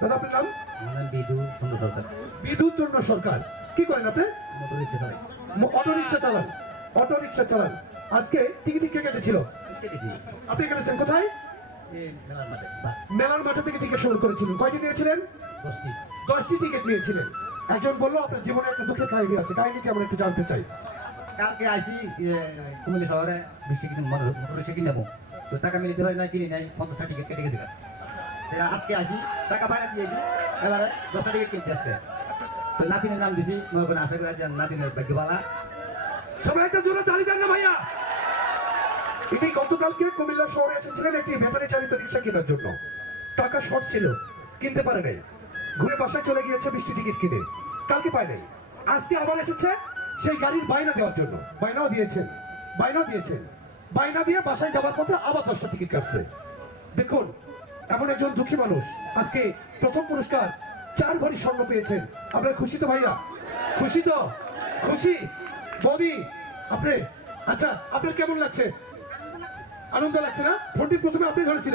দাদা আপনার নাম? বিদ্যুৎ চন্দ্র সরকার। বিদ্যুৎ চন্দ্র সরকার। কি করেন আপনি? মোটর রিক্সা চালাই। অটো রিক্সা চালান। অটো রিক্সা চালান। আজকে টিকিট কে কেটেছিল? কেটেছি। আপনি কেটেছেন কোথায়? মেলার মাঠে। মেলার মাঠে থেকে টিকিট সংগ্রহ করেছিলেন। কয়টি নিয়েছিলেন? 10টি। 10টি টিকিট নিয়েছিলেন। একজন বললো আপনার জীবনে একটা দুঃখের কাহিনী আছে, কাহিনীটি আমরা একটু জানতে চাই। কালকে আইসি কুমিল্লা শহরে বৃষ্টি কিনে মোটর রিক্সা কিনে নেবো, তো টাকা মিলিতে হয় না, কিনে নেয় 50টা টিকিট কেটে গেছে। আজকে আসি টাকা বাইরে দিয়েছি, এবারে 10টা টিকিট কিনতে আসছে। তো নাতিনের নাম দিছি, মনে করেন আশা করি নাতিনের ভাগ্যবালা। সবাই একটা জোরে তালি দেন না ভাইয়া। ইনি গতকালকে কুমিল্লা শহরে এসেছিলেন একটি ব্যাটারি চালিত রিক্সা কেনার জন্য। টাকা শর্ট ছিল, কিনতে পারে নাই, ঘুরে বাসায় চলে গিয়েছে 20টি টিকিট কিনে, কালকে পায় নাই। আজকে আবার এসেছে সেই গাড়ির বাইনা দেওয়ার জন্য। বাইনাও দিয়েছেন, বাইনা দিয়ে বাসায় যাবার পথে আবার 10টা টিকিট কাটছে। দেখুন, এমন একজন দুঃখী মানুষ আজকে প্রথম পুরস্কার 4 ভরি স্বর্ণ পেয়েছেন। আপনার খুশি তো ভাইয়া? খুশি তো? খুশি বৌদি আপনি? আচ্ছা, আপনার কেমন লাগছে? আনন্দ লাগছে না? ফোনটি প্রথমে আপনি ধরেছিলেন।